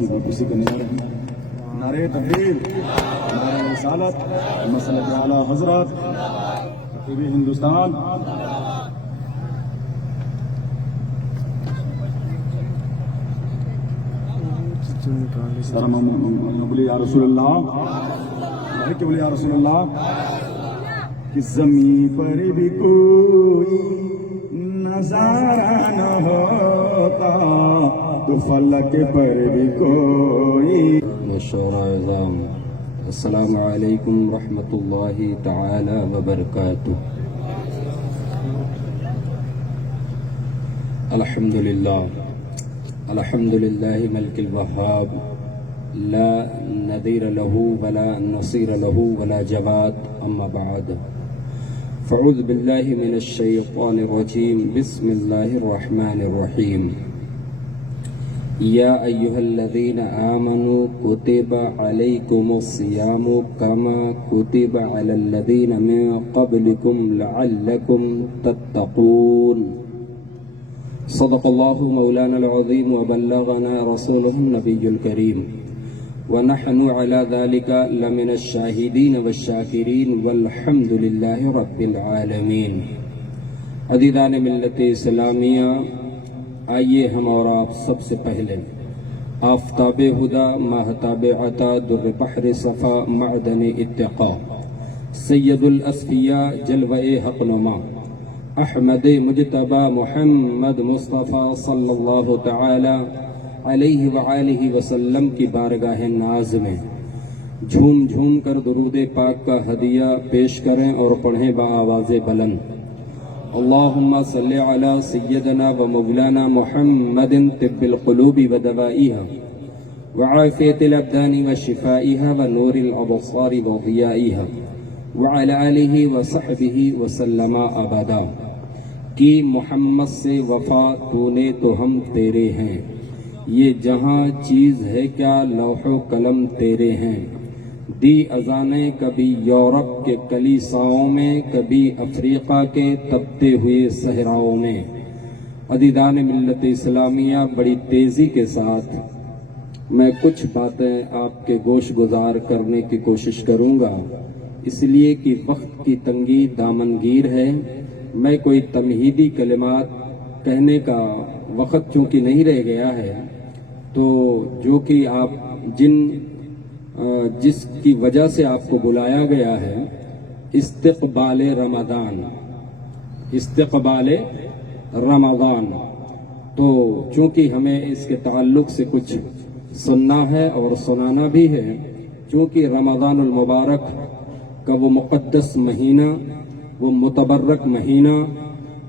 کی بھی کسی کا نظر ہے نعرہ تحریر نعرہ رسالت مسلک اعلیٰ حضرت خطیب ہندوستان بولی یا رسول اللہ کہ بولی یا رسول اللہ کہ زمین پر بھی کوئی نظارہ نہ ہوتا تو فلک پر بھی کوئی مشورہ السلام علیکم ورحمۃ اللہ تعالی وبرکاتہ. الحمد للہ ملک الوہاب لا نظیر له ولا نصیر له ولا جواد. اما بعد فاعوذ باللہ من الشیطان الرجیم. بسم اللہ الرحمن الرحیم. یا ایہا الذین آمنوا کتب علیکم الصیام کما کتب علی الذین من قبلکم لعلکم تتقون. صدق اللہ مولانا العظیم وبلغنا رسولہ النبی الکریم ونحن على ذلك لمن الشاہدین والشاکرین والحمد للہ رب العالمین. عزیزان ملت اسلامیہ، آئیے ہم اور آپ سب سے پہلے آفتاب ہدا، ماہتاب عطا، در بحر صفا، معدن اتقا، سید الاسفیاء، جلوہ حق نما، احمد مجتبی محمد مصطفیٰ صلی اللہ تعالی علیہ وآلہ وسلم کی بارگاہ ناز میں جھوم جھوم کر درود پاک کا ہدیہ پیش کریں اور پڑھیں بآواز بلند. اللہم صلی علی سیدنا و مولانا محمد طب القلوب و دوائیہا وعافیت الابدان و شفائیہا و نور الابصار و ضیائیہا وعلی آلہ و صحبہ وسلم ابدا. کی محمد سے وفا تو نے تو ہم تیرے ہیں، یہ جہاں چیز ہے کیا لوح و قلم تیرے ہیں. دی اذانیں کبھی یورپ کے کلیساؤں میں، کبھی افریقہ کے تپتے ہوئے صحراؤں میں. عزیزان ملت اسلامیہ، بڑی تیزی کے ساتھ میں کچھ باتیں آپ کے گوش گزار کرنے کی کوشش کروں گا، اس لیے کہ وقت کی تنگی دامنگیر ہے. میں کوئی تمہیدی کلمات کہنے کا وقت چونکہ نہیں رہ گیا ہے، تو جو کہ آپ جس کی وجہ سے آپ کو بلایا گیا ہے، استقبال رمضان، تو چونکہ ہمیں اس کے تعلق سے کچھ سننا ہے اور سنانا بھی ہے. چونکہ رمضان المبارک کا وہ مقدس مہینہ، وہ متبرک مہینہ،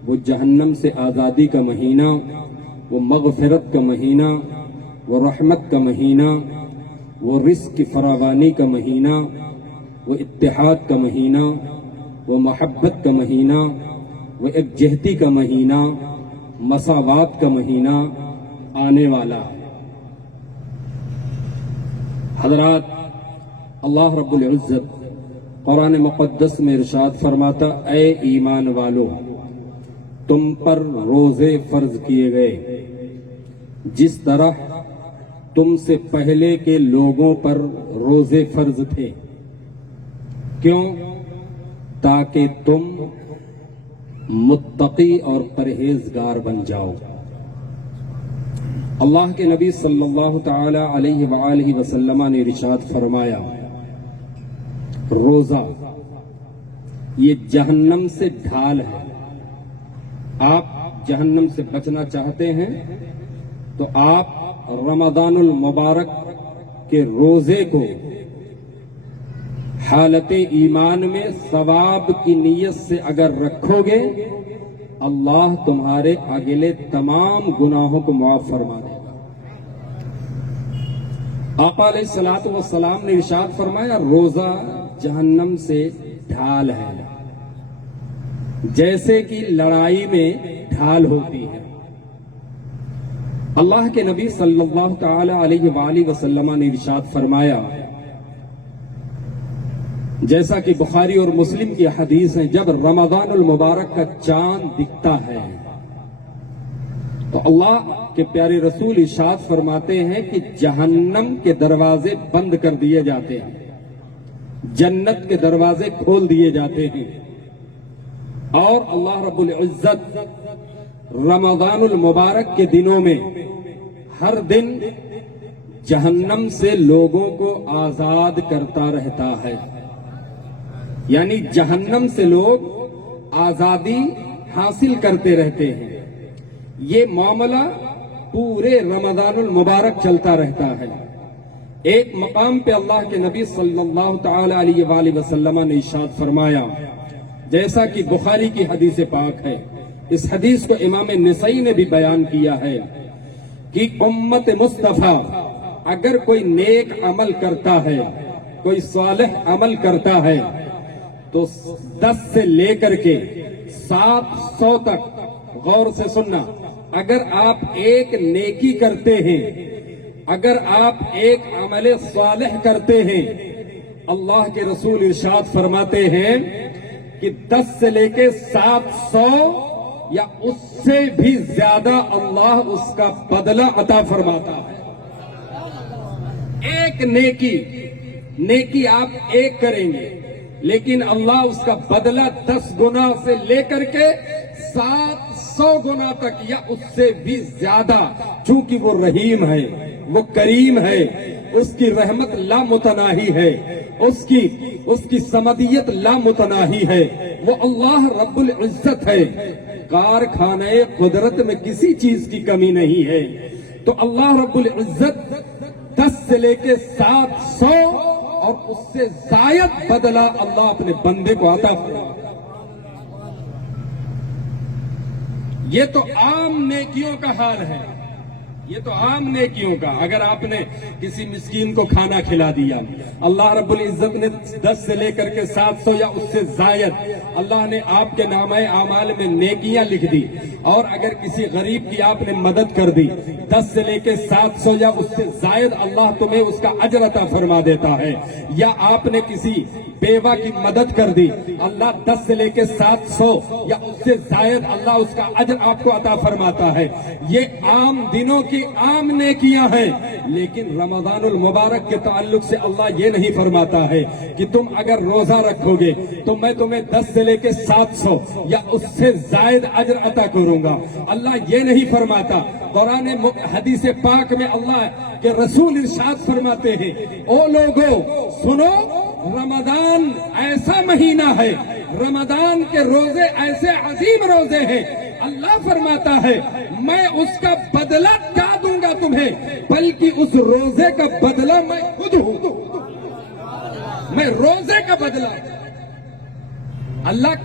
وہ جہنم سے آزادی کا مہینہ، وہ مغفرت کا مہینہ، وہ رحمت کا مہینہ، وہ رزق کی فراوانی کا مہینہ، وہ اتحاد کا مہینہ، وہ محبت کا مہینہ، وہ یکجہتی کا مہینہ، مساوات کا مہینہ آنے والا ہے. حضرات، اللہ رب العزت قرآن مقدس میں ارشاد فرماتا، اے ایمان والو، تم پر روزے فرض کیے گئے جس طرح تم سے پہلے کے لوگوں پر روزے فرض تھے. کیوں؟ تاکہ تم متقی اور پرہیزگار بن جاؤ. اللہ کے نبی صلی اللہ تعالی علیہ وآلہ وسلم نے ارشاد فرمایا، روزہ یہ جہنم سے ڈھال ہے. آپ جہنم سے بچنا چاہتے ہیں تو آپ رمضان المبارک کے روزے کو حالت ایمان میں ثواب کی نیت سے اگر رکھو گے، اللہ تمہارے اگلے تمام گناہوں کو معاف فرما دے گا. آقا علیہ الصلوۃ والسلام نے ارشاد فرمایا، روزہ جہنم سے ڈھال ہے، جیسے کہ لڑائی میں ڈھال ہوتی ہے. اللہ کے نبی صلی اللہ تعالی علیہ وآلہ وسلم نے ارشاد فرمایا، جیسا کہ بخاری اور مسلم کی حدیث ہیں، جب رمضان المبارک کا چاند دکھتا ہے تو اللہ کہ پیارے رسول ارشاد فرماتے ہیں کہ جہنم کے دروازے بند کر دیے جاتے ہیں، جنت کے دروازے کھول دیے جاتے ہیں، اور اللہ رب العزت رمضان المبارک کے دنوں میں ہر دن جہنم سے لوگوں کو آزاد کرتا رہتا ہے، یعنی جہنم سے لوگ آزادی حاصل کرتے رہتے ہیں۔ یہ معاملہ پورے رمضان المبارک چلتا رہتا ہے۔ ایک مقام پہ اللہ کے نبی صلی اللہ تعالی علیہ وآلہ وسلم نے ارشاد فرمایا، جیسا کہ بخاری کی حدیث پاک ہے، اس حدیث کو امام نسائی نے بھی بیان کیا ہے کہ امت مصطفیٰ اگر کوئی نیک عمل کرتا ہے، کوئی صالح عمل کرتا ہے، تو 10 سے لے کر کے 700 تک، غور سے سننا، اگر آپ ایک نیکی کرتے ہیں، اگر آپ ایک عمل صالح کرتے ہیں، اللہ کے رسول ارشاد فرماتے ہیں کہ 10 سے لے کے 700 یا اس سے بھی زیادہ اللہ اس کا بدلہ عطا فرماتا ہے۔ ایک نیکی آپ ایک کریں گے، لیکن اللہ اس کا بدلہ 10 گنا سے لے کر کے 700 گنا تک یا اس سے بھی زیادہ، چونکہ وہ رحیم ہے، وہ کریم ہے، اس کی رحمت لامتناہی ہے، اس کی سمدیت لامتناہی ہے، وہ اللہ رب العزت ہے، کارخانے قدرت میں کسی چیز کی کمی نہیں ہے۔ تو اللہ رب العزت 10 سے لے کے 700 اور اس سے زائد بدلہ اللہ اپنے بندے کو عطا فرماتا ہے۔ یہ تو عام نیکیوں کا حال ہے، یہ تو عام نیکیوں کا۔ اگر آپ نے کسی مسکین کو کھانا کھلا دیا، اللہ رب العزت نے 10 سے لے کر کے 700 یا اس سے زائد اللہ نے آپ کے نامہ اعمال میں نیکیاں لکھ دی، اور اگر کسی غریب کی آپ نے مدد کر دی، 10 سے لے کے 700 یا اس سے زائد اللہ تمہیں اس کا اجر عطا فرما دیتا ہے۔ یا آپ نے کسی بیوہ کی مدد کر دی، اللہ 10 سے لے کے 700 یا اس سے زائد اللہ اس کا اجر آپ کو عطا فرماتا ہے۔ یہ عام دنوں کی عام نیکیاں ہیں، لیکن رمضان المبارک کے تعلق سے اللہ یہ نہیں فرماتا ہے کہ تم اگر روزہ رکھو گے تو میں تمہیں 10 سے لے کے 700 یا اس سے زائد اجر عطا کروں گا، اللہ یہ نہیں فرماتا۔ قرآن حدیث پاک میں اللہ کے رسول ارشاد فرماتے ہیں، او لوگو سنو، رمضان ایسا مہینہ ہے، رمضان کے روزے ایسے عظیم روزے ہیں، اللہ فرماتا ہے میں اس کا بدلہ کیا دوں گا تمہیں، بلکہ اس روزے کا بدلہ میں خود ہوں، میں روزے کا بدلہ اللہ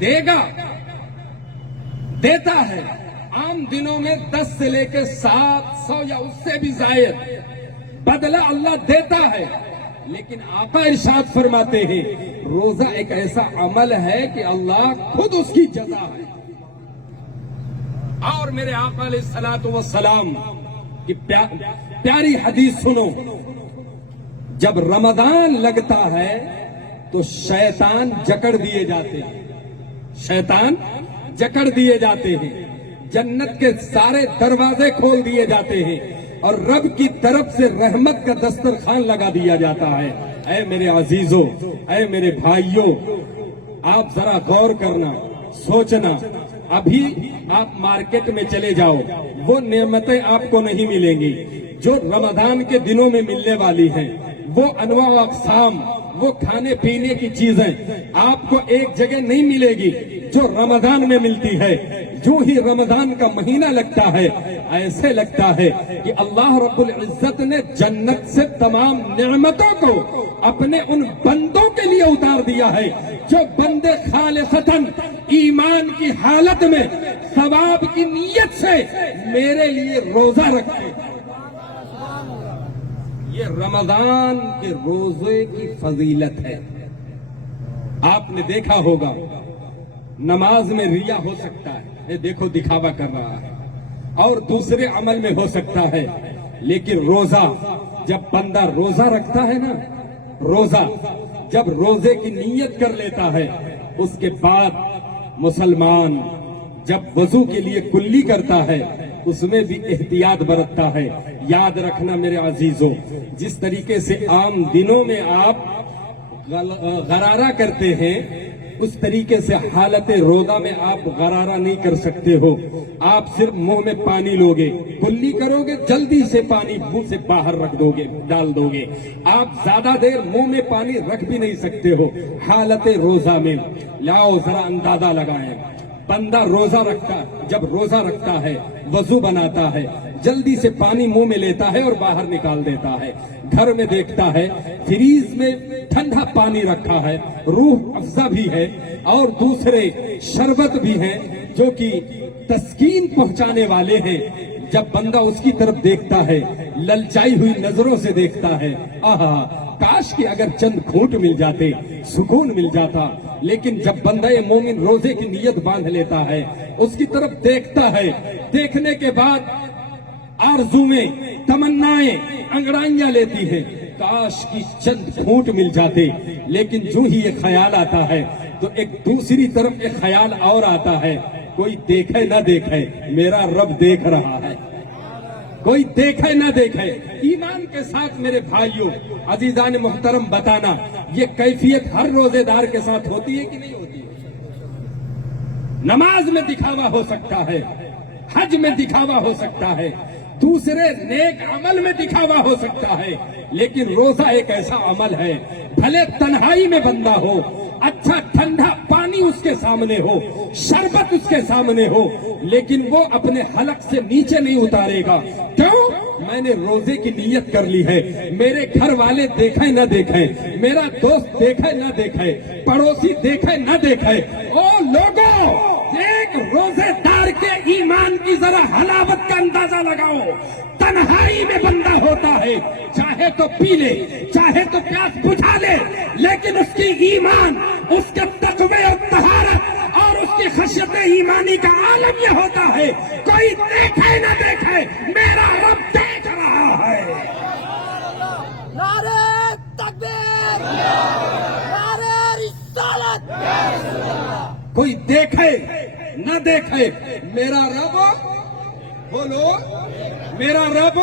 دے گا، دیتا ہے۔ عام دنوں میں 10 سے لے کے 700 یا اس سے بھی زائد بدلہ اللہ دیتا ہے، لیکن آقا ارشاد فرماتے ہیں روزہ ایک ایسا عمل ہے کہ اللہ خود اس کی جزا ہے۔ اور میرے آقا علیہ الصلوۃ والسلام کی پیاری حدیث سنو، جب رمضان لگتا ہے تو شیطان جکڑ دیے جاتے ہیں، شیطان جکڑ دیے جاتے ہیں، جنت کے سارے دروازے کھول دیے جاتے ہیں، اور رب کی طرف سے رحمت کا دسترخوان لگا دیا جاتا ہے۔ اے میرے عزیزوں، اے میرے بھائیوں، آپ ذرا غور کرنا، سوچنا، ابھی آپ مارکیٹ میں چلے جاؤ، وہ نعمتیں آپ کو نہیں ملیں گی جو رمضان کے دنوں میں ملنے والی ہیں، وہ انواع و اقسام، وہ کھانے پینے کی چیزیں آپ کو ایک جگہ نہیں ملے گی جو رمضان میں ملتی ہے۔ جو ہی رمضان کا مہینہ لگتا ہے ایسے لگتا ہے کہ اللہ رب العزت نے جنت سے تمام نعمتوں کو اپنے ان بندوں کے لیے اتار دیا ہے جو بندے خالصتاً ایمان کی حالت میں ثواب کی نیت سے میرے لیے روزہ رکھتے ہیں۔ یہ رمضان کے روزے کی فضیلت ہے۔ آپ نے دیکھا ہوگا نماز میں ریا ہو سکتا ہے، یہ دیکھو دکھاوا کر رہا ہے، اور دوسرے عمل میں ہو سکتا ہے، لیکن روزہ جب بندہ روزہ رکھتا ہے نا، روزہ جب روزے کی نیت کر لیتا ہے، اس کے بعد مسلمان جب وضو کے لیے کلی کرتا ہے اس میں بھی احتیاط برتتا ہے. یاد رکھنا میرے عزیزوں، جس طریقے سے عام دنوں میں آپ غرارہ کرتے ہیں اس طریقے سے حالت روزہ میں آپ غرارہ نہیں کر سکتے ہو. آپ صرف منہ میں پانی لوگے، کلی کرو گے، جلدی سے پانی منہ سے باہر رکھ دو گے، ڈال دو گے. آپ زیادہ دیر منہ میں پانی رکھ بھی نہیں سکتے ہو حالت روزہ میں. لاؤ ذرا اندازہ لگائیں، بندہ روزہ رکھتا، جب روزہ رکھتا ہے وضو بناتا ہے، جلدی سے پانی منہ میں لیتا ہے اور باہر نکال دیتا ہے. گھر میں دیکھتا ہے فریز میں ٹھنڈا پانی رکھا ہے، روح افزا بھی ہے اور دوسرے شربت بھی ہیں جو کہ تسکین پہنچانے والے ہیں. جب بندہ اس کی طرف دیکھتا ہے، للچائی ہوئی نظروں سے دیکھتا ہے، آہا کاش کہ اگر چند گھونٹ مل جاتے، سکون مل جاتا. لیکن جب بندہ مومن روزے کی نیت باندھ لیتا ہے، اس کی طرف دیکھتا ہے، دیکھنے کے بعد آرزویں، تمنائیں، انگڑائیاں لیتی ہے، کاش کی چند گھونٹ مل جاتے. لیکن جو ہی یہ خیال آتا ہے تو ایک دوسری طرف ایک خیال اور آتا ہے، کوئی دیکھے نہ دیکھے میرا رب دیکھ رہا ہے، کوئی دیکھے نہ دیکھے. ایمان کے ساتھ میرے بھائیوں عزیزان محترم بتانا، یہ کیفیت ہر روزے دار کے ساتھ ہوتی ہے کہ نہیں ہوتی؟ نماز میں دکھاوا ہو سکتا ہے، حج میں دکھاوا ہو سکتا ہے، دوسرے نیک عمل میں دکھاوا ہو سکتا ہے، لیکن روزہ ایک ایسا عمل ہے، بھلے تنہائی میں بندہ ہو، اچھا ٹھنڈا پانی اس کے سامنے ہو، شربت اس کے سامنے ہو، لیکن وہ اپنے حلق سے نیچے نہیں اتارے گا. کیوں؟ میں نے روزے کی نیت کر لی ہے. میرے گھر والے دیکھیں نہ دیکھیں، میرا دوست دیکھے نہ دیکھے، پڑوسی دیکھے نہ دیکھے. او لوگوں، ایک روزے دار کے ایمان کی ذرا حلاوت کا اندازہ لگاؤ. تنہائی میں بندہ ہوتا ہے، چاہے تو پی لے، چاہے تو پیاس بجھا لے، لیکن اس کی ایمان، اس کے تقوی اور طہارت اور اس کی خشیت ایمانی کا عالم یہ ہوتا ہے، کوئی دیکھے نہ دیکھے میرا رب دیکھ رہا ہے. نعرہ تکبیر، نعرہ رسالت. کوئی دیکھے نہ دیکھے میرا رب، بولو میرا رب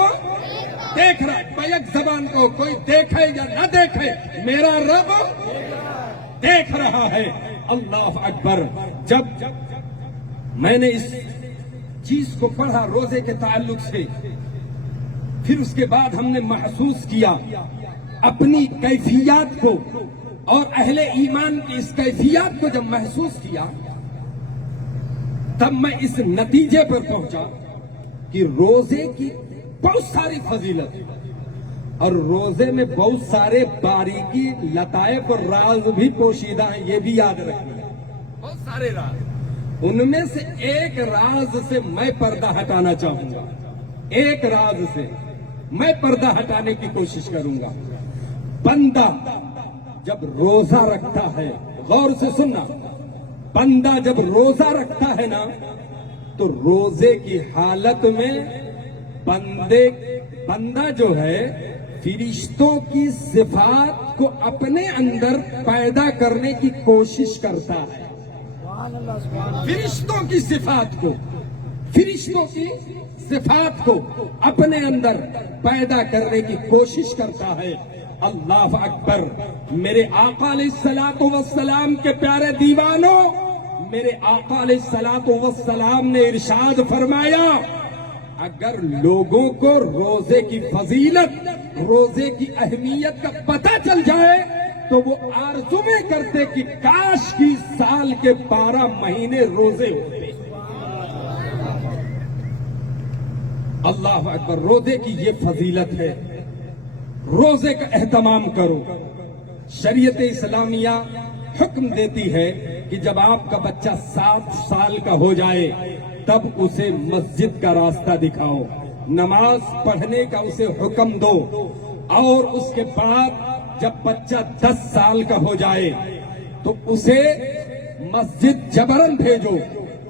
دیکھ رہا. بیک زبان کو، کوئی دیکھے یا نہ دیکھے میرا رب دیکھ رہا ہے. اللہ اکبر. جب میں نے اس چیز کو پڑھا روزے کے تعلق سے، پھر اس کے بعد ہم نے محسوس کیا اپنی کیفیات کو اور اہل ایمان کی اس کیفیات کو. جب محسوس کیا تب میں اس نتیجے پر پہنچا کہ روزے کی بہت ساری فضیلت اور روزے میں بہت سارے باریکی، لطائف اور راز بھی پوشیدہ ہیں. یہ بھی یاد رکھنا، بہت سارے راز. ان میں سے ایک راز سے میں پردہ ہٹانا چاہوں گا، ایک راز سے میں پردہ ہٹانے کی کوشش کروں گا. بندہ جب روزہ رکھتا ہے، غور سے سننا، بندہ جب روزہ رکھتا ہے نا تو روزے کی حالت میں بندہ جو ہے فرشتوں کی صفات کو اپنے اندر پیدا کرنے کی کوشش کرتا ہے. فرشتوں کی صفات کو، فرشتوں کی صفات کو اپنے اندر پیدا کرنے کی کوشش کرتا ہے. اللہ اکبر. میرے آقا علیہ الصلوۃ والسلام کے پیارے دیوانوں، میرے آقا علیہ الصلوۃ والسلام نے ارشاد فرمایا، اگر لوگوں کو روزے کی فضیلت، روزے کی اہمیت کا پتہ چل جائے تو وہ آرزو میں کرتے کہ کاش کی سال کے 12 مہینے روزے ہوتے. اللہ اکبر. روزے کی یہ فضیلت ہے، روزے کا اہتمام کرو. شریعت اسلامیہ حکم دیتی ہے کہ جب آپ کا بچہ 7 سال کا ہو جائے تب اسے مسجد کا راستہ دکھاؤ، نماز پڑھنے کا اسے حکم دو، اور اس کے بعد جب بچہ 10 سال کا ہو جائے تو اسے مسجد جبرن بھیجو،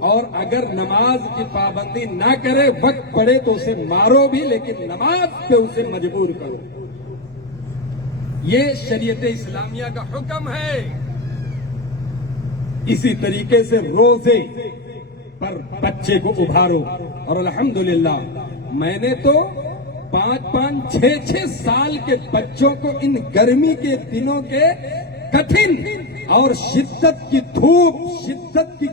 اور اگر نماز کی پابندی نہ کرے، وقت پڑے تو اسے مارو بھی، لیکن نماز پہ اسے مجبور کرو. یہ شریعت اسلامیہ کا حکم ہے. اسی طریقے سے روزے پر بچے کو ابھارو. اور الحمدللہ میں نے تو 5-5, 6-6 سال کے بچوں کو ان گرمی کے دنوں کے کٹھن اور شدت کی دھوپ, شدت کی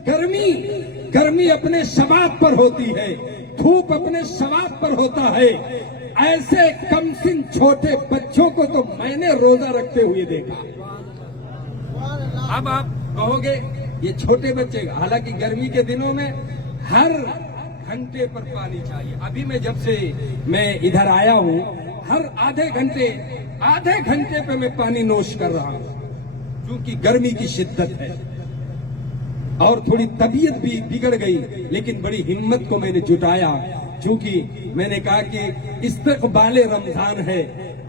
گرمی اپنے شباب پر ہوتی ہے, دھوپ اپنے شباب پر ہوتا ہے. ایسے کم سن چھوٹے بچوں کو تو میں نے روزہ رکھتے ہوئے دیکھا. اب آپ کہو گے یہ چھوٹے بچے, حالانکہ گرمی کے دنوں میں ہر گھنٹے پر پانی چاہیے. ابھی میں جب سے میں ادھر آیا ہوں, ہر آدھے گھنٹے پہ میں پانی نوش کر رہا ہوں, کیونکہ گرمی کی شدت ہے. اور تھوڑی طبیعت بھی بگڑ گئی, لیکن بڑی ہمت کو میں نے جٹایا, چونکہ میں نے کہا کہ استقبال رمضان ہے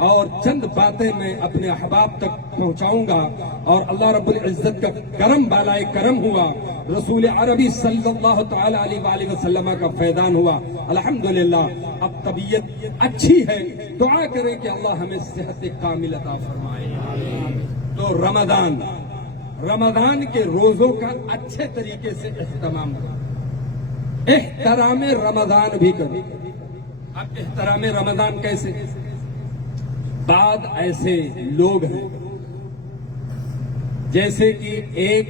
اور چند باتیں میں اپنے احباب تک پہنچاؤں گا. اور اللہ رب العزت کا کرم بالائے کرم ہوا, رسول عربی صلی اللہ تعالی علیہ وآلہ وسلم کا فیضان ہوا. الحمدللہ اب طبیعت اچھی ہے. دعا کریں کہ اللہ ہمیں صحت کامل عطا فرمائے. تو رمضان کے روزوں کا اچھے طریقے سے اہتمام کرو, احترام رمضان بھی کرو. اب احترام رمضان کیسے؟ بعض ایسے لوگ ہیں جیسے کہ ایک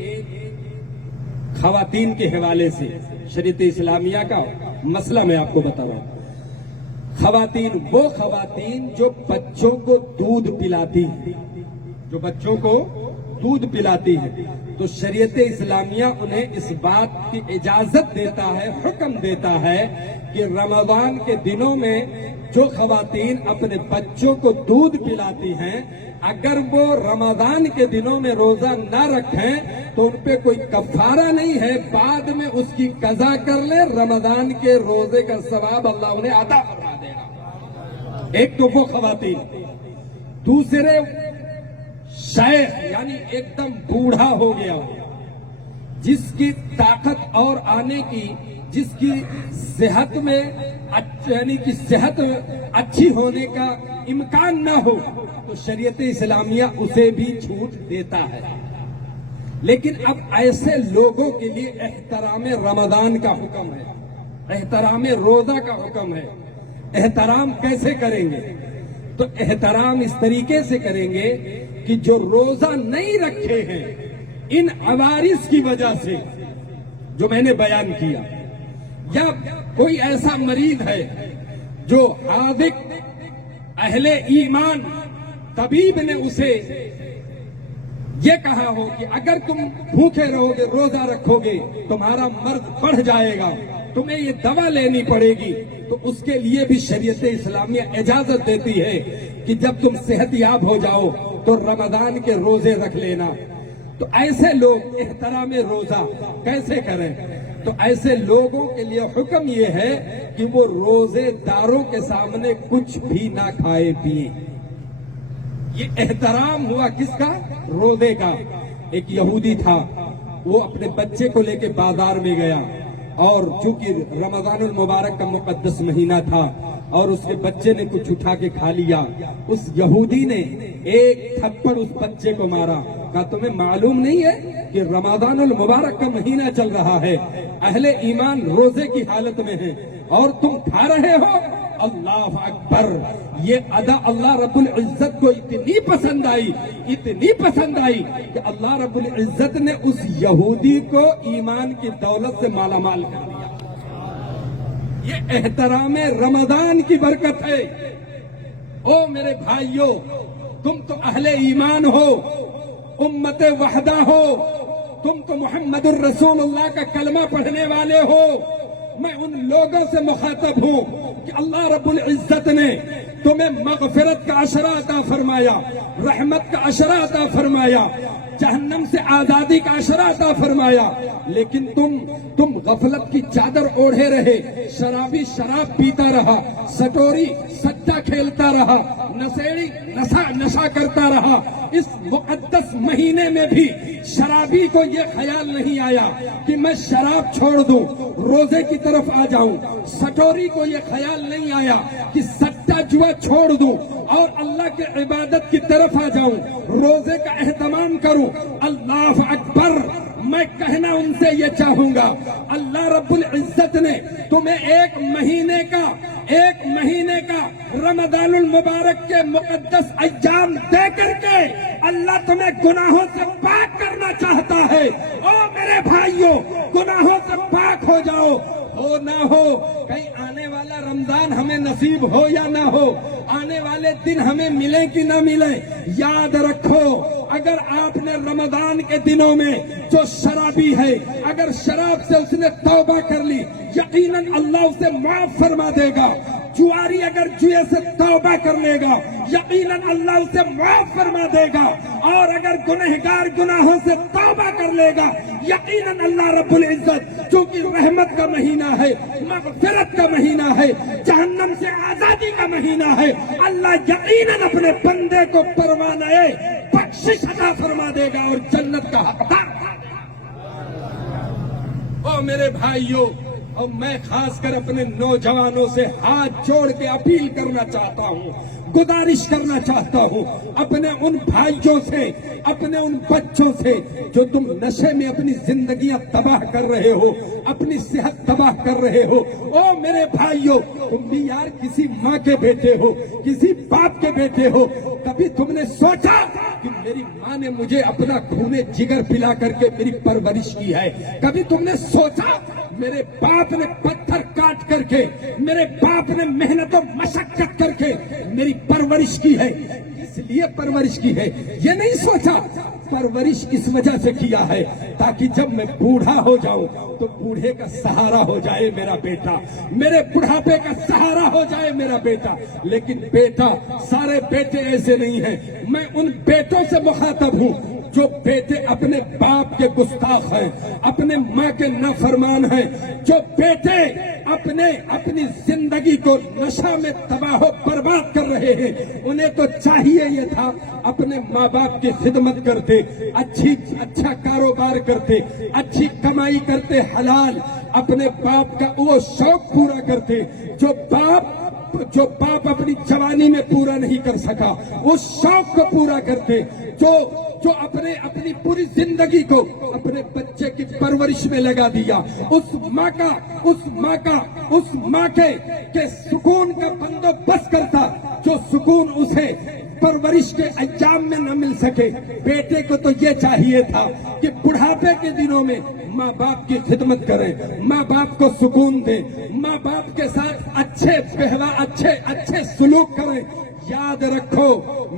خواتین کے حوالے سے شریعت اسلامیہ کا مسئلہ میں آپ کو بتا رہا ہوں. وہ خواتین جو بچوں کو دودھ پلاتی ہیں, تو شریعت اسلامیہ انہیں اس بات کی اجازت دیتا ہے, حکم دیتا ہے کہ رمضان کے دنوں میں جو خواتین اپنے بچوں کو دودھ پلاتی ہیں, اگر وہ رمضان کے دنوں میں روزہ نہ رکھیں تو ان پہ کوئی کفارہ نہیں ہے, بعد میں اس کی قضا کر لیں, رمضان کے روزے کا ثواب اللہ انہیں عطا فرما دے گا. ایک تو وہ خواتین. دوسرے شیخ, یعنی ایک دم بوڑھا ہو گیا, جس کی طاقت اور آنے کی, جس کی صحت میں یعنی کہ صحت اچھی ہونے کا امکان نہ ہو, تو شریعت اسلامیہ اسے بھی چھوٹ دیتا ہے. لیکن اب ایسے لوگوں کے لیے احترام رمضان کا حکم ہے, احترام روزہ کا حکم ہے. احترام کیسے کریں گے؟ تو احترام اس طریقے سے کریں گے کہ جو روزہ نہیں رکھے ہیں ان عوارض کی وجہ سے جو میں نے بیان کیا, یا کوئی ایسا مریض ہے جو حاذق اہل ایمان طبیب نے اسے یہ کہا ہو کہ اگر تم بھوکے رہو گے, روزہ رکھو گے, تمہارا مرض بڑھ جائے گا, تمہیں یہ دوا لینی پڑے گی, تو اس کے لیے بھی شریعت اسلامیہ اجازت دیتی ہے کہ جب تم صحت یاب ہو جاؤ تو رمضان کے روزے رکھ لینا. تو ایسے لوگ احترام روزہ کیسے کریں؟ تو ایسے لوگوں کے لیے حکم یہ ہے کہ وہ روزے داروں کے سامنے کچھ بھی نہ کھائے پیئے. یہ احترام ہوا کس کا؟ روزے کا. ایک یہودی تھا, وہ اپنے بچے کو لے کے بازار میں گیا, اور چونکہ رمضان المبارک کا مقدس مہینہ تھا اور اس کے بچے نے کچھ اٹھا کے کھا لیا. اس یہودی نے ایک تھپڑ اس بچے کو مارا, کہا تمہیں معلوم نہیں ہے کہ رمضان المبارک کا مہینہ چل رہا ہے, اہل ایمان روزے کی حالت میں ہیں اور تم کھا رہے ہو؟ اللہ اکبر. یہ ادا اللہ رب العزت کو اتنی پسند آئی کہ اللہ رب العزت نے اس یہودی کو ایمان کی دولت سے مالا مال کر دیا. یہ احترام رمضان کی برکت ہے. او میرے بھائیوں, تم تو اہل ایمان ہو, امت وحدہ ہو, تم تو محمد الرسول اللہ کا کلمہ پڑھنے والے ہو. میں ان لوگوں سے مخاطب ہوں کہ اللہ رب العزت نے تمہیں مغفرت کا عشرہ عطا فرمایا, رحمت کا عشرہ عطا فرمایا, جہنم سے آزادی کا عشرہ عطا فرمایا, لیکن تم غفلت کی چادر اوڑھے رہے, شرابی شراب پیتا رہا, سٹوری سچا کھیلتا رہا, نشیڑی نشہ کرتا رہا. اس مقدس مہینے میں بھی شرابی کو یہ خیال نہیں آیا کہ میں شراب چھوڑ دوں, روزے کی طرف آ جاؤں. سٹوری کو یہ خیال نہیں آیا کہ سچا جوا چھوڑ دوں اور اللہ کے عبادت کی طرف آ جاؤں, روزے کا اہتمام کروں. کروں. اللہ اکبر. میں کہنا ان سے یہ چاہوں گا, اللہ رب العزت نے تمہیں ایک مہینے کا رمضان المبارک کے مقدس ایام دے کر کے اللہ تمہیں گناہوں سے پاک کرنا چاہتا ہے. او میرے بھائیوں, گناہوں سے پاک ہو جاؤ. ہو نہ ہو کہیں آنے والا رمضان ہمیں نصیب ہو یا نہ ہو, آنے والے دن ہمیں ملے کہ نہ ملے, یاد رکھو اگر آپ نے رمضان کے دنوں میں جو شرابی ہے, اگر شراب سے اس نے توبہ کر لی, یقیناً اللہ اسے معاف فرما دے گا. جواری اگر جوئے سے توبہ کر لے گا, یقیناً اللہ اسے معاف فرما دے گا. اور اگر گنہگار گناہوں سے توبہ کر لے گا, یقیناً اللہ رب العزت چونکہ رحمت کا مہینہ ہے, مغفرت کا مہینہ ہے, جہنم سے آزادی کا مہینہ ہے, اللہ یقیناً اپنے بندے کو پروانہ بخشش عطا فرما دے گا اور جنت کا حقدار. او میرے بھائیوں, اور میں خاص کر اپنے نوجوانوں سے ہاتھ جوڑ کے اپیل کرنا چاہتا ہوں, گزارش کرنا چاہتا ہوں, اپنے ان بھائیوں سے, اپنے ان بچوں سے جو تم نشے میں اپنی زندگیاں تباہ کر رہے ہو, اپنی صحت تباہ کر رہے ہو. او میرے بھائیوں, تم بھی یار کسی ماں کے بیٹے ہو, کسی باپ کے بیٹے ہو. کبھی تم نے سوچا کہ میری ماں نے مجھے اپنا خون جگر پلا کر کے میری پرورش کی ہے؟ کبھی تم نے سوچا میرے باپ نے پتھر کاٹ کر کے, میرے باپ نے محنت و مشقت کر کے میری پرورش کی ہے, اس لیے پرورش کی ہے؟ یہ نہیں سوچا. پرورش اس وجہ سے کیا ہے تاکہ جب میں بوڑھا ہو جاؤں تو بوڑھے کا سہارا ہو جائے میرا بیٹا, میرے بڑھاپے کا سہارا ہو جائے میرا بیٹا. لیکن بیٹا, سارے بیٹے ایسے نہیں ہیں. میں ان بیٹوں سے مخاطب ہوں جو بیٹے اپنے باپ کے گستاخ ہیں, اپنے ماں کے نافرمان ہیں, جو بیٹے اپنی زندگی کو نشہ میں تباہ و برباد کر رہے ہیں. انہیں تو چاہیے یہ تھا اپنے ماں باپ کی خدمت کرتے, اچھا کاروبار کرتے, اچھی کمائی کرتے حلال, اپنے باپ کا وہ شوق پورا کرتے جو باپ اپنی جوانی میں پورا نہیں کر سکا, اس شوق کو پورا کرتے, جو اپنی پوری زندگی کو اپنے بچے کی پرورش میں لگا دیا. اس ماں کے سکون کا بندوبست کرتا جو سکون اسے پرورش کے ایام میں نہ مل سکے. بیٹے کو تو یہ چاہیے تھا کہ بڑھاپے کے دنوں میں ماں باپ کی خدمت کرے, ماں باپ کو سکون دے, ماں باپ کے ساتھ اچھے سلوک کرے. یاد رکھو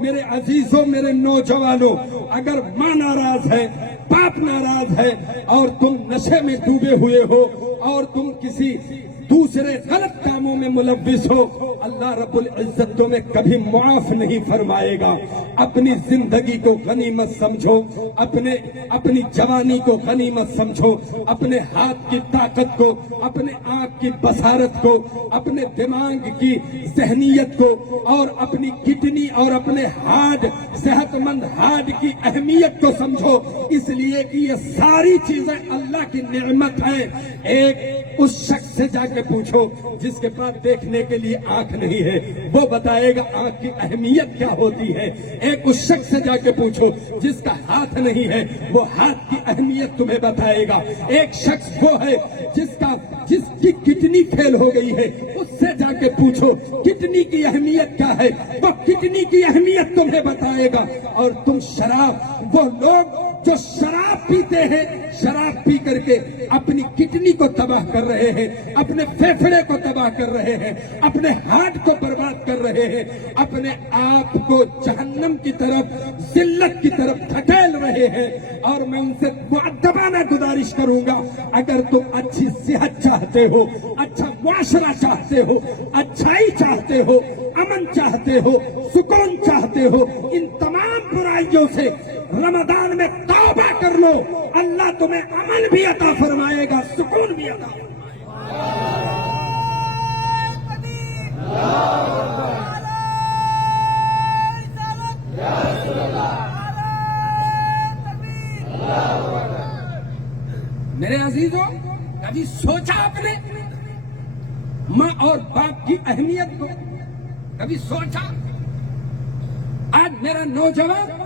میرے عزیزوں, میرے نوجوانوں, اگر ماں ناراض ہے, باپ ناراض ہے, اور تم نشے میں ڈوبے ہوئے ہو, اور تم کسی دوسرے غلط کاموں میں ملوث ہو, اللہ رب العزت تمہیں کبھی معاف نہیں فرمائے گا. اپنی زندگی کو غنیمت سمجھو, اپنی جوانی کو غنیمت سمجھو, اپنے ہاتھ کی طاقت کو, اپنے آنکھ کی بصارت کو, اپنے دماغ کی ذہنیت کو, اور اپنی کڈنی اور اپنے صحت مند ہارٹ کی اہمیت کو سمجھو. اس لیے کہ یہ ساری چیزیں اللہ کی نعمت ہیں. ایک اس شخص سے جا کے پوچھو جس کے پاس دیکھنے کے لیے آنکھ نہیں ہے, وہ بتائے گا آنکھ کی اہمیت کیا ہوتی ہے. ایک اس شخص سے جا کے پوچھو جس کا ہاتھ نہیں ہے, وہ ہاتھ کی اہمیت تمہیں بتائے گا. ایک شخص وہ ہے جس کی کڈنی فیل ہو گئی ہے, اس سے جا کے پوچھو کڈنی کی اہمیت کیا ہے, وہ کڈنی کی اہمیت تمہیں بتائے گا. اور تم وہ لوگ جو شراب پیتے ہیں, شراب پی کر کے اپنی کڈنی کو تباہ کر رہے ہیں, اپنے پھیپھڑے کو تباہ کر رہے ہیں, اپنے ہارٹ کو برباد کر رہے ہیں, اپنے آپ کو جہنم کی طرف, ذلت کی طرف دھکیل رہے ہیں. اور میں ان سے مؤدبانہ گزارش کروں گا, اگر تم اچھی صحت چاہتے ہو, اچھا معاشرہ چاہتے ہو, اچھائی چاہتے ہو, امن چاہتے ہو, سکون چاہتے ہو, ان تمام برائیوں سے رمضان میں توبہ کر لو. اللہ تمہیں امن بھی عطا فرمائے گا, سکون بھی عطا فرمائے گا. میرے عزیزوں, کبھی سوچا آپ نے ماں اور باپ کی اہمیت کو؟ کبھی سوچا؟ آج میرا نوجوان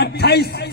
28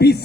20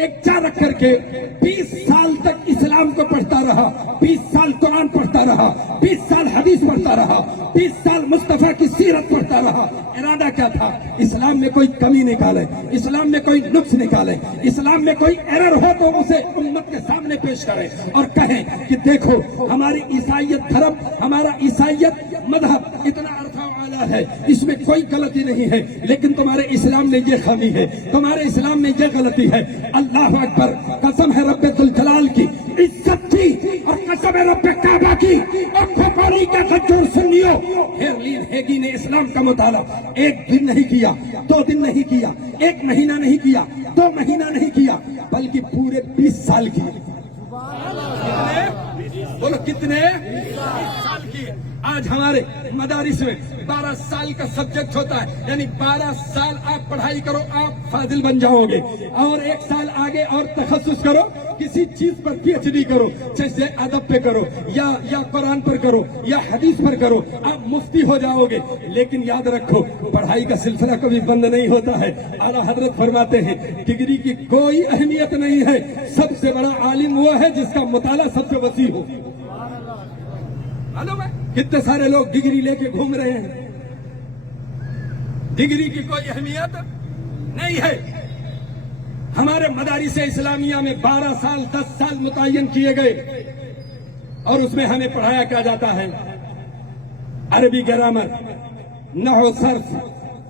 ایک جا رکھ کر کے 20 سال تک اسلام کو پڑھتا رہا، 20 سال قرآن پڑھتا رہا، 20 سال حدیث پڑھتا رہا، 20 سال مصطفیٰ کی سیرت پڑھتا رہا، ارادہ کیا تھا؟ اسلام میں کوئی کمی نکالے، اسلام میں کوئی نقص نکالے، اسلام میں کوئی ایرر ہو تو اسے امت کے سامنے پیش کرے اور کہیں کہ دیکھو ہماری عیسائیت دھرم، ہمارا عیسائیت مذہب اتنا عرفہ والا ہے، اس میں کوئی غلطی نہیں ہے، لیکن تمہارے اسلام میں یہ خامی ہے، تمہارے اسلام میں یہ غلطی ہے۔ اللہ اکبر، قسم ہے رب ذوالجلال کی عزت کی اور قسم ہے رب کعبہ کی اور بخاری کا خجور سنیو، ہیرلین ہیگی نے اسلام کا مطالعہ 1 دن نہیں کیا، 2 دن نہیں کیا، 1 مہینہ نہیں کیا، 2 مہینہ نہیں کیا، بلکہ پورے 20 سال کی۔ بولو کتنے؟ 20 سال کی۔ آج ہمارے مدارس میں 12 سال کا سبجیکٹ ہوتا ہے، یعنی 12 سال آپ پڑھائی کرو، آپ فاضل بن جاؤ گے، اور 1 سال آگے اور تخصص کرو، کسی چیز پر PhD کرو، جیسے ادب پہ کرو یا قرآن پر کرو یا حدیث پر کرو، آپ مفتی ہو جاؤ گے۔ لیکن یاد رکھو پڑھائی کا سلسلہ کبھی بند نہیں ہوتا ہے۔ اعلیٰ حضرت فرماتے ہیں ڈگری کی کوئی اہمیت نہیں ہے، سب سے بڑا عالم وہ ہے جس کا مطالعہ سب سے وسیع ہو۔ معلوم ہے کتنے سارے لوگ ڈگری لے کے گھوم رہے ہیں، ڈگری کی کوئی اہمیت نہیں ہے۔ ہمارے مدارس اسلامیہ میں 12 سال 10 سال متعین کیے گئے اور اس میں ہمیں پڑھایا کیا جاتا ہے؟ عربی گرامر، نحو صرف،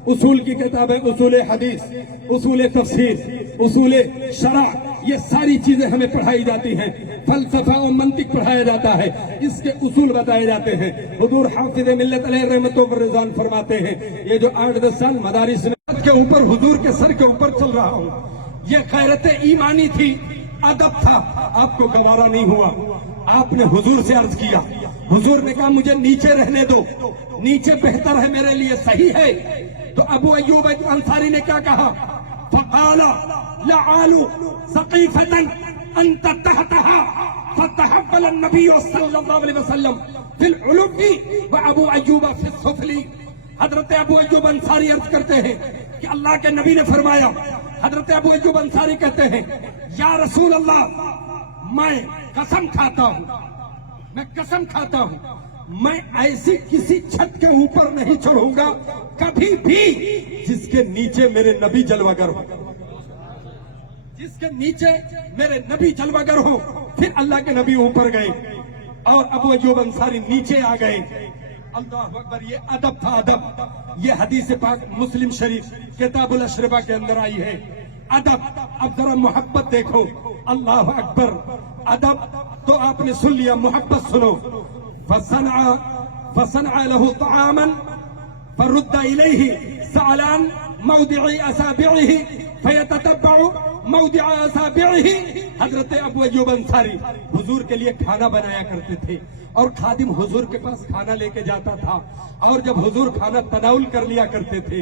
اصول کی کتابیں، اصول حدیث، اصول تفسیر، اصول شرح، یہ ساری چیزیں ہمیں پڑھائی جاتی ہیں۔ فلسفہ و منطق پڑھایا جاتا ہے، اس کے اصول بتائے جاتے ہیں۔ حضور حافظ ملت علیہ رحمت و رضوان فرماتے ہیں یہ جو 8-10 سال مدارس کے اوپر حضور کے سر کے اوپر چل رہا ہوں، یہ غیرت ایمانی تھی، ادب تھا، آپ کو گوارا نہیں ہوا۔ آپ نے حضور سے عرض کیا، حضور نے کہا مجھے نیچے رہنے دو، نیچے بہتر ہے میرے لیے، صحیح ہے۔ تو ابو ایوب انصاری نے کیا کہا؟ فقال لعالوا سقيفة انت تحتها فتحول النبي صلی اللہ علیہ وسلم فی العلو وابو ایوب فی السفل۔ حضرت ابو ایوب انصاری عرض کرتے ہیں کہ اللہ کے نبی نے فرمایا، حضرت ابو ایوب انصاری کہتے ہیں یا رسول اللہ، میں قسم کھاتا ہوں، میں قسم کھاتا ہوں، میں ایسی کسی چھت کے اوپر نہیں چڑھوں گا کبھی بھی جس کے نیچے میرے نبی جلوگر ہو، جس کے نیچے میرے نبی جلوگر ہو۔ پھر اللہ کے نبی اوپر گئے اور ابو ایوب انصاری نیچے آ گئے۔ اللہ اکبر، یہ ادب تھا، ادب۔ یہ حدیث پاک مسلم شریف کتاب الاشربہ کے اندر آئی ہے۔ ادب، اب ذرا محبت دیکھو، اللہ اکبر۔ ادب تو آپ نے سن لیا، محبت سنو۔ فصنع له طعاما فرد إليه سعلان موضع أصابعه فيتتبع موضع أصابعه۔ حضرت ابو ایوب انصاری حضور کے لیے کھانا بنایا کرتے تھے اور خادم حضور کے پاس کھانا لے کے جاتا تھا، اور جب حضور کھانا تناول کر لیا کرتے تھے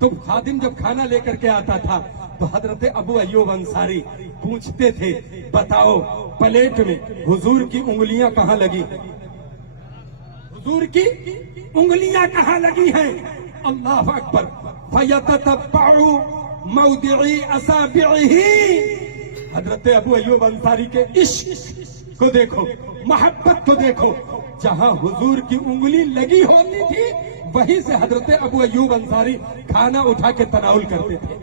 تو خادم جب کھانا لے کر کے آتا تھا تو حضرت ابو ایوب انصاری پوچھتے تھے بتاؤ پلیٹ میں حضور کی انگلیاں کہاں لگی، حضور کی انگلیاں کہاں لگی ہیں؟ اللہ اکبر۔ فَيَتَتَبَّعُ مَوْدِعِ أَصَابِعِهِ۔ حضرت ابو ایوب انصاری کے عشق کو دیکھو، محبت کو دیکھو، جہاں حضور کی انگلی لگی ہوتی تھی وہیں سے حضرت ابو ایوب انصاری کھانا اٹھا کے تناول کرتے تھے۔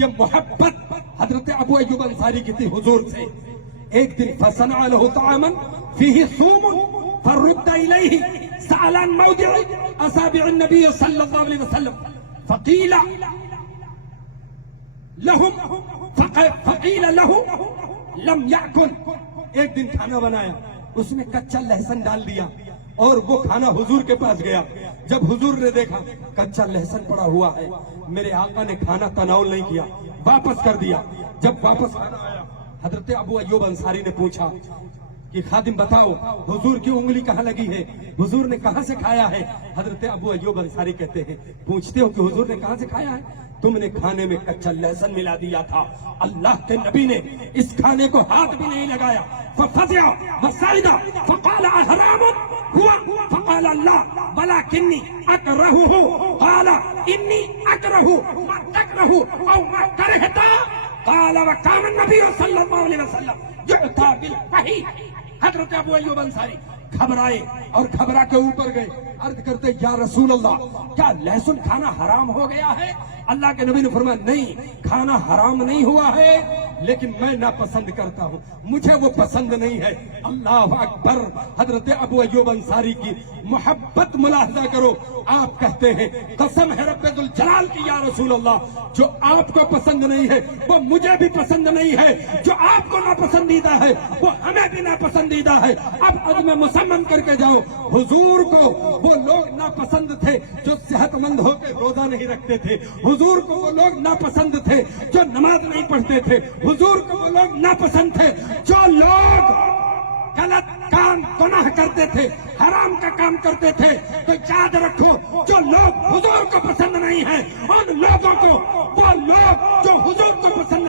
یہ محبت حضرت ابو ایوب انصاری کی تھی حضور سے۔ ایک دن فصنع له طعاما فيه ثوم فرد إليه سعلان موضع أصابع النبي صلى الله عليه وسلم فقيل له لم يأكل۔ ایک دن کھانا بنایا، اس میں کچا لہسن ڈال دیا اور وہ کھانا حضور کے پاس گیا۔ جب حضور نے دیکھا کچا لہسن پڑا ہوا ہے، میرے آقا نے کھانا تناول نہیں کیا، واپس کر دیا۔ جب واپس کھانا آیا حضرت ابو ایوب انصاری نے پوچھا کہ خادم بتاؤ حضور کی انگلی کہاں لگی ہے، حضور نے کہاں سے کھایا ہے؟ حضرت ابو ایوب انصاری کہتے ہیں پوچھتے ہو کہ حضور نے کہاں سے کھایا ہے؟ تم نے کھانے میں کچا لہسن ملا دیا تھا، اللہ کے نبی نے اس کھانے کو ہاتھ بھی نہیں لگایا۔ ففزع وصعد فقال احرام هو فقال الله ولكني اكرهه قال اني اكره ما تكره او ما كرهت قال وکان النبی صلی اللہ علیہ وسلم یؤتی بالوحی. حضرت ابو ایوب انصاری گھبرائے اور گھبرا کے اوپر گئے. عرض کرتے یا رسول اللہ کیا لہسن کھانا حرام ہو گیا ہے؟ اللہ کے نبی نے فرمایا نہیں، کھانا حرام نہیں ہوا ہے، لیکن میں ناپسند کرتا ہوں، مجھے وہ پسند نہیں ہے. اللہ اکبر. حضرت ابو ایوب انصاری کی محبت ملاحظہ کرو. آپ کہتے ہیں قسم ہے رب ذوالجلال کی یا رسول اللہ، جو آپ کو پسند نہیں ہے وہ مجھے بھی پسند نہیں ہے، جو آپ کو ناپسندیدہ ہے وہ ہمیں بھی ناپسندیدہ ہے. اب عدم مسمم کر کے جاؤ. حضور کو وہ لوگ ناپسند تھے جو صحت مند ہو کے روزہ نہیں رکھتے تھے. حضور کو وہ لوگ ناپسند تھے جو نماز نہیں پڑھتے تھے. حضور کو وہ لوگ ناپسند تھے جو لوگ غلط کام گناہ کرتے تھے، حرام کا کام کرتے تھے. تو یاد رکھو جو لوگ حضور کو پسند نہیں ہیں، ان لوگوں کو وہ لوگ جو حضور کو پسند